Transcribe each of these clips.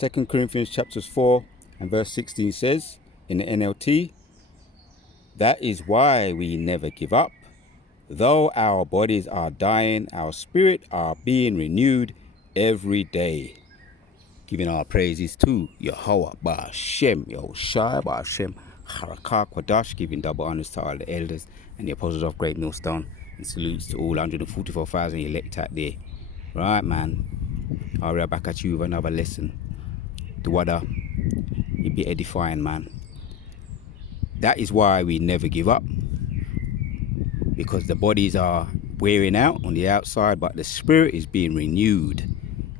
2 Corinthians chapters 4 and verse 16 says in the NLT, that is why we never give up. Though our bodies are dying, our spirit are being renewed every day. Giving our praises to Yahweh Ba'Shem, Yahushua Ba'Shem, Harakah Kwadash, giving double honors to all the elders and the apostles of Great Millstone, and salutes to all 144,000 elect out there. Right, man. I'll be back at you with another lesson. The water, it be edifying, man. That is why we never give up, because the bodies are wearing out on the outside, but the spirit is being renewed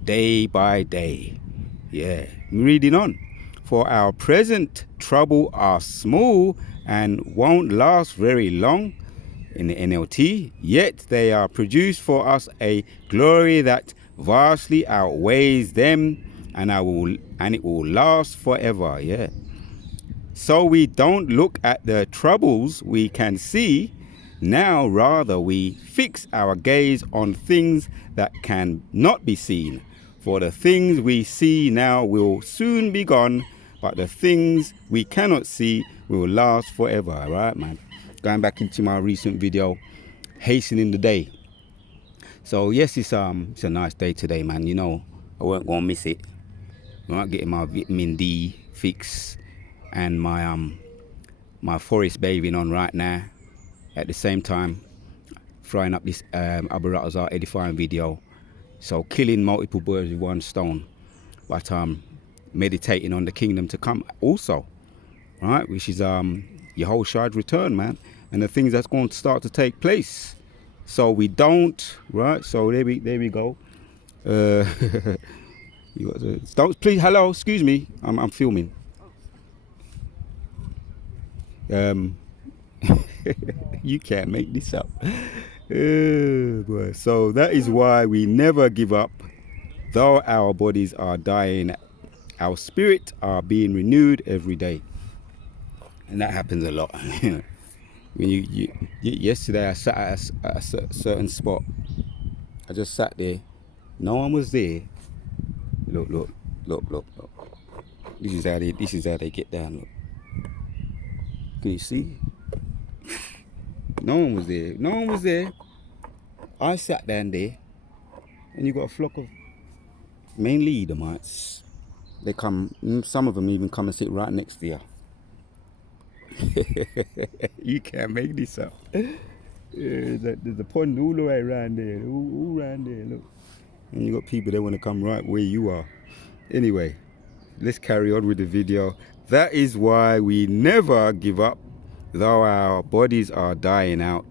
day by day. Yeah, I'm reading on. For our present trouble are small and won't last very long, in the NLT, yet they are produced for us a glory that vastly outweighs them, and it will last forever. Yeah. So we don't look at the troubles we can see now, rather we fix our gaze on things that can not be seen. For the things we see now will soon be gone, but the things we cannot see will last forever. Right, man? Going back into my recent video, hastening the day. So yes, it's a nice day today, man. You know, I weren't gonna miss it. I'm not getting my vitamin D fix and my forest bathing on right now. At the same time, frying up this Abu Ratazar edifying video. So killing multiple birds with one stone, but meditating on the kingdom to come also, right? Which is Yahushua's return, man, and the things that's going to start to take place. So we don't, right? So there we go. You got to, don't, please, hello, excuse me, I'm filming. You can't make this up. Boy. So that is why we never give up. Though our bodies are dying, our spirit are being renewed every day. And that happens a lot. When yesterday I sat at a certain spot. I just sat there. No one was there. Look. This is how they get down. Look. Can you see? No one was there. I sat down there, and you got a flock of mainly Edomites. They come, some of them even come and sit right next to you. You can't make this up. There's a pond all the way around there, all around there, look. And you got people that want to come right where you are. Anyway, let's carry on with the video. That is why we never give up. Though our bodies are dying, our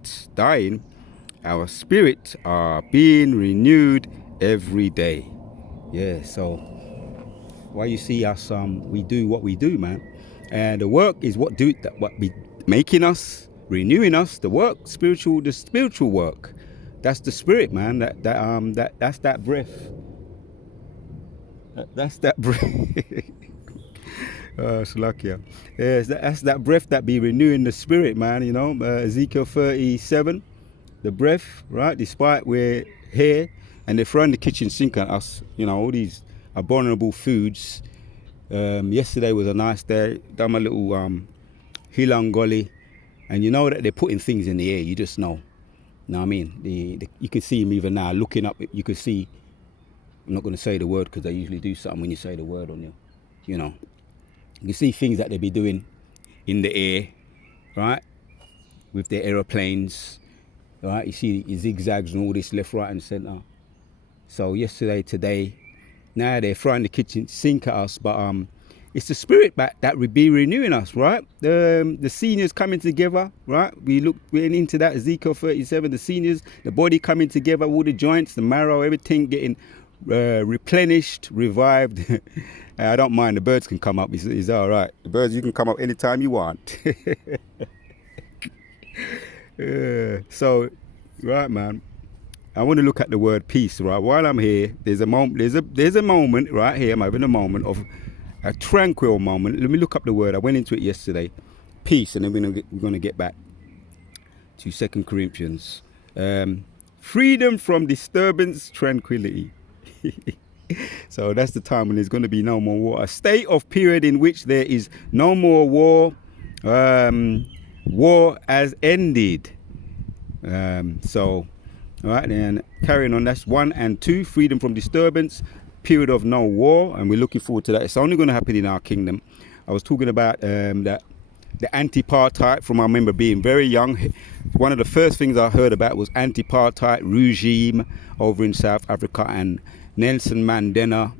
spirits are being renewed every day. Yeah, so why you see us, we do what we do, man. And the work is what be making us, renewing us. The work, the spiritual work. That's the spirit, man. That's that breath. That's that breath. Salakia. Yes, that's that breath that be renewing the spirit, man. You know, Ezekiel 37, the breath, right? Despite we're here and they're throwing the kitchen sink at us, you know, all these abominable foods. Yesterday was a nice day. Done my little hilangoli, and you know that they're putting things in the air. You just know. You know what I mean? You can see him even now looking up. You can see. I'm not going to say the word because they usually do something when you say the word on you know. You can see things that they be doing in the air, right? With their aeroplanes, right? You see zigzags and all this left, right, and center. So yesterday, today, now they're throwing the kitchen sink at us, but it's the spirit back that would be renewing us, right? The seniors coming together, right? We're into that Ezekiel 37. The seniors, the body coming together, all the joints, the marrow, everything getting replenished, revived. I don't mind. The birds can come up. It's all right. The birds, you can come up anytime you want. So, right, man. I want to look at the word peace, right? While I'm here, there's a moment right here. I'm having a moment of a tranquil moment. Let me look up the word. I went into it yesterday. Peace, and then we're going to get back to 2 Corinthians. Freedom from disturbance, tranquility. So that's the time when there's going to be no more war. A state of period in which there is no more war. War has ended. So, all right, then carrying on. That's 1 and 2. Freedom from disturbance. Period of no war, and we're looking forward to that. It's only going to happen in our kingdom. I was talking about that the anti-apartheid from I remember being very young. One of the first things I heard about was anti-apartheid regime over in South Africa, and Nelson Mandela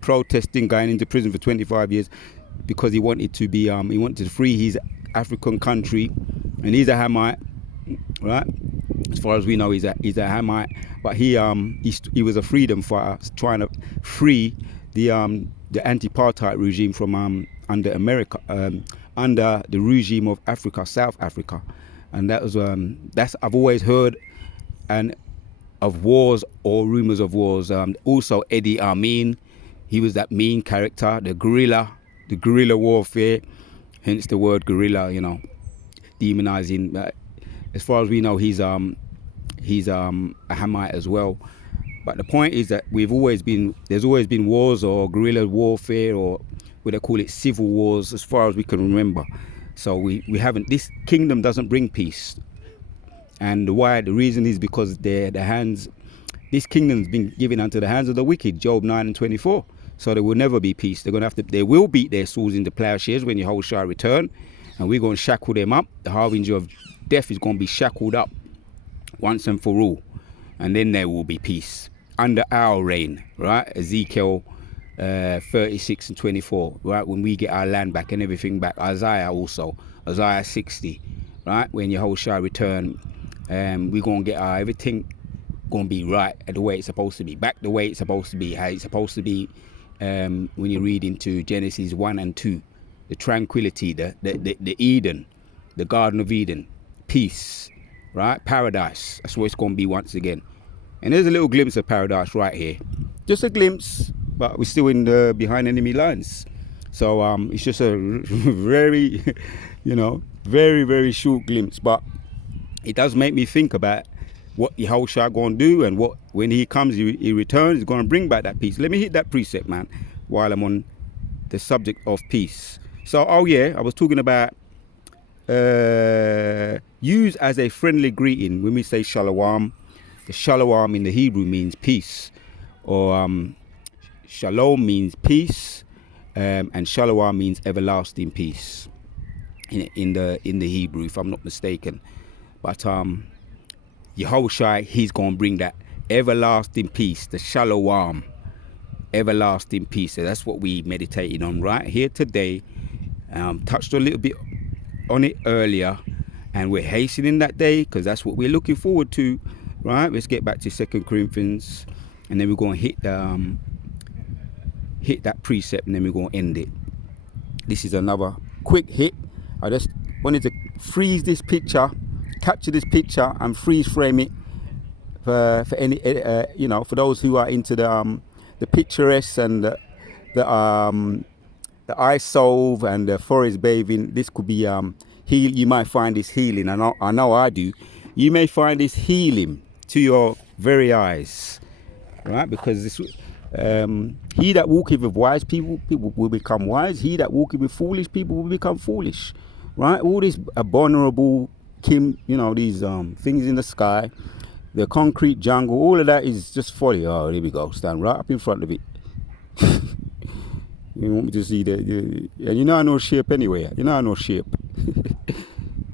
protesting, going into prison for 25 years because he wanted to be he wanted to free his African country, and he's a Hamite, right? As far as we know, he's a Hamite, but he was a freedom fighter trying to free the anti-apartheid regime from under America, under the regime of Africa, South Africa, and that was that's I've always heard and of wars or rumors of wars. Also Idi Amin, he was that mean character, the guerrilla warfare, hence the word guerrilla, you know, demonizing. As far as we know, he's a Hamite as well. But the point is that there's always been wars or guerrilla warfare, or what they call it, civil wars, as far as we can remember. So we haven't. This kingdom doesn't bring peace, and the reason is because this kingdom's been given unto the hands of the wicked. Job 9:24. So there will never be peace. They will beat their swords into plowshares when Yahushua return, and we're going to shackle them up. The harbinger of death is going to be shackled up once and for all, and then there will be peace under our reign, right? Ezekiel 36:24, right? When we get our land back and everything back. Isaiah 60, right? When Yahushua return, we're gonna get our everything gonna be right at the way it's supposed to be, back the way it's supposed to be, how it's supposed to be. When you read into Genesis 1 and 2, the tranquility, the Eden, the Garden of Eden, peace, right? Paradise. That's what it's going to be once again. And there's a little glimpse of paradise right here. Just a glimpse, but we're still in the behind enemy lines. So it's just a very, very, very short glimpse. But it does make me think about what Yahushua going to do, and what when he comes, he returns, he's going to bring back that peace. Let me hit that precept, man, while I'm on the subject of peace. So, I was talking about use as a friendly greeting when we say shalom. The shalom in the Hebrew means peace, or shalom means peace, and shalom means everlasting peace in the Hebrew, if I'm not mistaken. But Yahushua, he's going to bring that everlasting peace, the shalom, everlasting peace. So that's what we meditated on right here today. Touched a little bit on it earlier, and we're hastening that day because that's what we're looking forward to, right? Let's get back to 2 Corinthians, and then we're going to hit that precept, and then we're going to end it. This is another quick hit. I just wanted to freeze this picture, capture this picture, and freeze frame it for any for those who are into the picturesque and the ice solve and the forest bathing. This could be you might find this healing. I know I do. You may find this healing to your very eyes, right? Because this he that walketh with wise people will become wise. He that walketh with foolish people will become foolish, right? All this abominable these things in the sky, the concrete jungle, all of that is just folly. Oh, here we go. Stand right up in front of it. You want me to see that? And I know shape anyway. I know shape.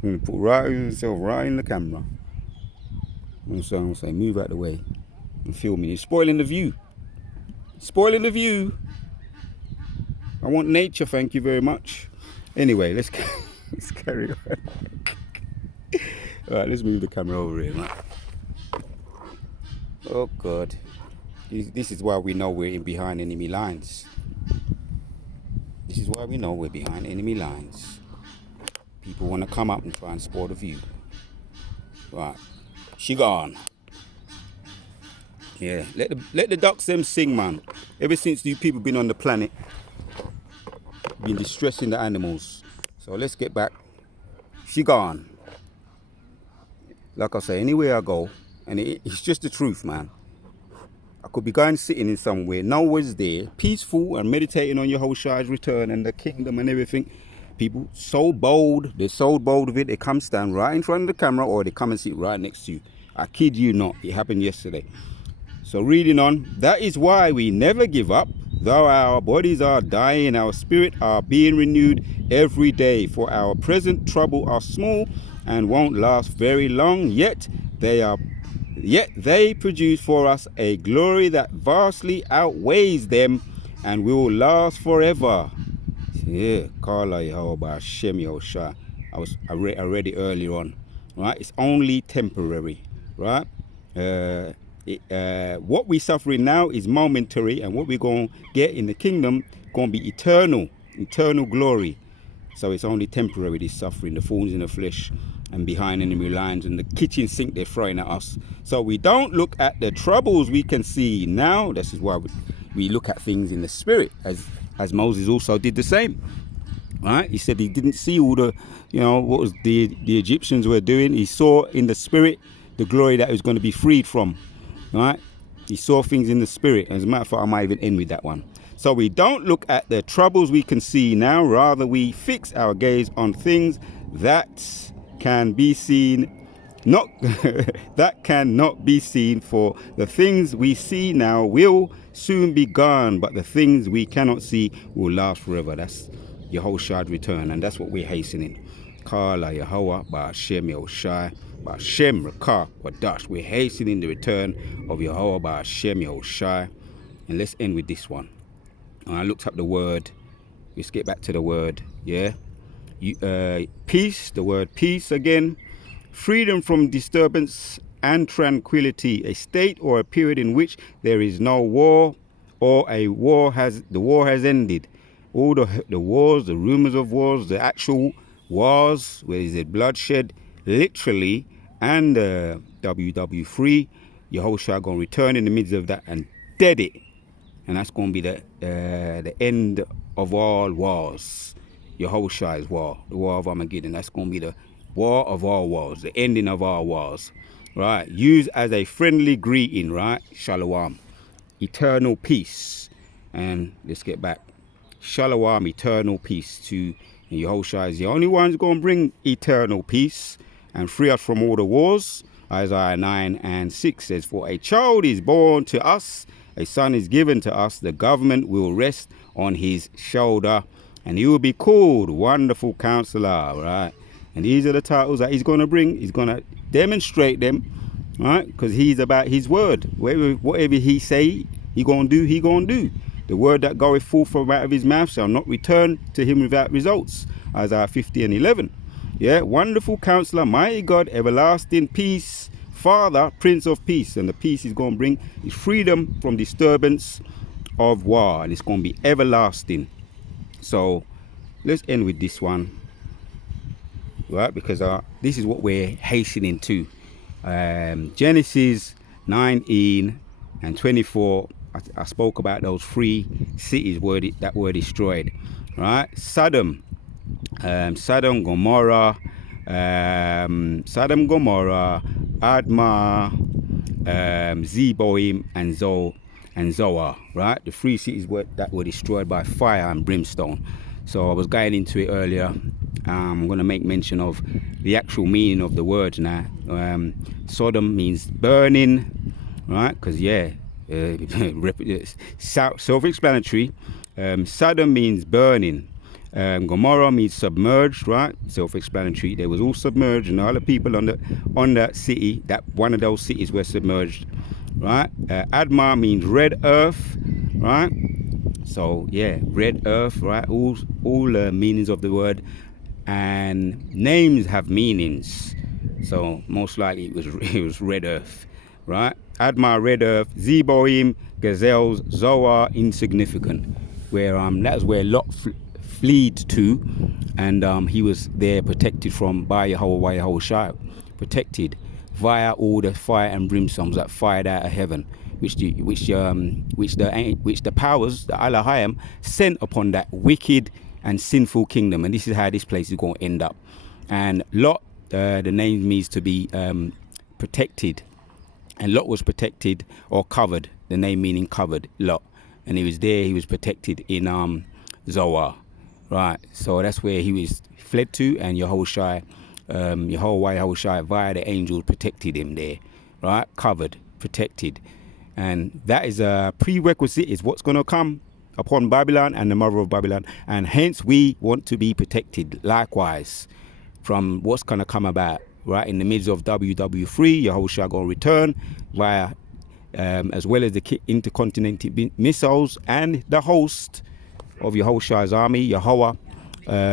I'm gonna put yourself right in the camera. I'm say, move out the way and film me. You're spoiling the view. Spoiling the view. I want nature, thank you very much. Anyway, let's carry on. All right, let's move the camera over here, man. Oh God, this is why we know we're in behind enemy lines. This is why we know we're behind enemy lines. People want to come up and try and spoil the view. Right, she gone. Yeah, let the ducks them sing, man. Ever since you people been on the planet, been distressing the animals. So let's get back. She gone. Like I say, anywhere I go, and it's just the truth, man. I could be going sitting in somewhere, no one's there, peaceful and meditating on Yahushua's return and the kingdom and everything. People so bold, they're so bold of it, they come stand right in front of the camera or they come and sit right next to you. I kid you not, it happened yesterday. So reading on, that is why we never give up, though our bodies are dying, our spirit are being renewed every day. For our present trouble are small and won't last very long, yet they produce for us a glory that vastly outweighs them and will last forever. Yeah, Kala Yehovah Hashem Yahushua. I read it earlier on, right? It's only temporary, right? What we're suffering now is momentary, and what we're going to get in the kingdom going to be eternal glory. So it's only temporary, this suffering, the thorns in the flesh and behind enemy lines and the kitchen sink they're throwing at us. So we don't look at the troubles we can see now. This is why we look at things in the spirit, as Moses also did the same. Right? He said he didn't see all the, what was the Egyptians were doing. He saw in the spirit the glory that he was going to be freed from. Right? He saw things in the spirit. As a matter of fact, I might even end with that one. So we don't look at the troubles we can see now. Rather, we fix our gaze on things that can be seen, that cannot be seen. For the things we see now will soon be gone, but the things we cannot see will last forever. That's Yahushua's return, and that's what we're hastening. Kala Yahweh Ba'Shem Yahushai Ba'Shem Rakah Wadash. We're hastening the return of Yahweh Ba'Shem Yahushai. And let's end with this one. I looked up the word. Let's get back to the word. Yeah. Peace, the word peace again. Freedom from disturbance and tranquility. A state or a period in which there is no war, or the war has ended. All the wars, the rumors of wars, the actual wars, where is it bloodshed, literally, and WW3, Yahushua going to return in the midst of that and dead it. And that's going to be the end of all wars. Yahushua's war, the war of Armageddon. That's going to be the war of all wars, the ending of all wars. Right? Used as a friendly greeting, right? Shalom. Eternal peace. And let's get back. Shalom, eternal peace to Yahushua is the only one who's going to bring eternal peace and free us from all the wars. Isaiah 9:6 says, for a child is born to us, a son is given to us, the government will rest on his shoulder, and he will be called Wonderful Counselor, right? And these are the titles that he's going to bring. He's going to demonstrate them, right? Because he's about his word. Whatever he say, he going to do, he going to do. The word that goeth forth from out of his mouth shall not return to him without results. Isaiah 50:11. Yeah, Wonderful Counselor, Mighty God, Everlasting Peace, Father, Prince of Peace. And the peace he's going to bring is freedom from disturbance of war. And it's going to be everlasting. So let's end with this one. Right, because this is what we're hastening to. Genesis 19:24. I spoke about those 3 cities that were destroyed. Right, Sodom, Gomorrah, Admah, Zeboim, and Zoar. Right, the 3 cities that were destroyed by fire and brimstone. So I was going into it earlier. I'm going to make mention of the actual meaning of the words now. Sodom means burning, right? Because self-explanatory. Sodom means burning. Gomorrah means submerged, right? Self-explanatory. They was all submerged, and all the people on that city, that one of those cities were submerged, right? Admah means red earth, right? So yeah, red earth, right? All meanings of the word, and names have meanings. So most likely it was red earth, right? Admah, red earth. Zeboim, gazelles. Zoar, insignificant. Where that's where Lot fled to, and he was there protected by Yahushua, protected via all the fire and brimstones that fired out of heaven, which the powers, the Elohim, sent upon that wicked and sinful kingdom. And this is how this place is going to end up. And Lot, the name means to be protected, and Lot was protected or covered the name meaning covered, lot. And he was there, he was protected in Zoar. Right, so that's where he was fled to, and Yahushua, Yahushua via the angels protected him there. Right, covered, protected. And that is a prerequisite, is what's going to come upon Babylon and the mother of Babylon. And hence we want to be protected likewise from what's going to come about. Right, in the midst of WW3, Yahushua going to return via, as well as the intercontinental missiles and the host of Yahushua's army, Yahweh,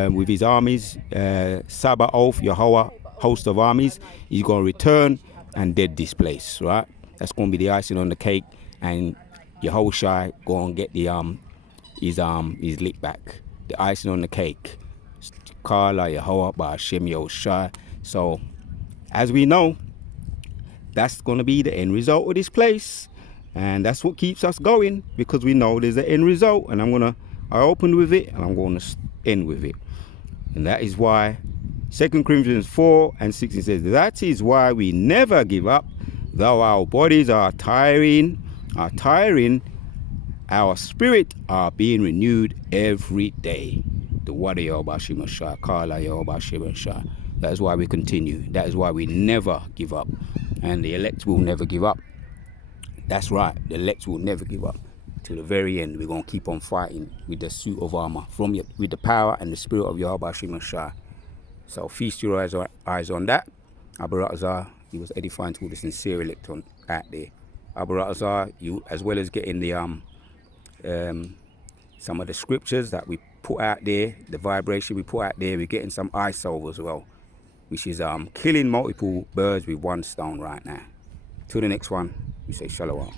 with his armies, Sabaoth, Yahweh, host of armies. He's going to return and dead this place, right? That's going to be the icing on the cake, and Yahushua going to get the his lick back, the icing on the cake. Kala Yahweh Ba'Shem Yahushua. So, as we know, that's going to be the end result of this place, and that's what keeps us going, because we know there's an end result. And I opened with it, and I'm going to end with it, and that is why 2 Corinthians 4:16 says, that is why we never give up, though our bodies are tiring, our spirit are being renewed every day. The word of Yahweh Kala Yahweh. That is why we continue. That is why we never give up, and the elect will never give up. That's right, the elect will never give up. To the very end, we're going to keep on fighting with the suit of armor, with the power and the spirit of Yahweh Shemashah. So feast your eyes on that. Abu Ratazar, he was edifying to all the sincere elect out there. Abu Ratazar, you, as well as getting the some of the scriptures that we put out there, the vibration we put out there, we're getting some ISO as well, which is killing multiple birds with one stone right now. Till the next one, we say shalom.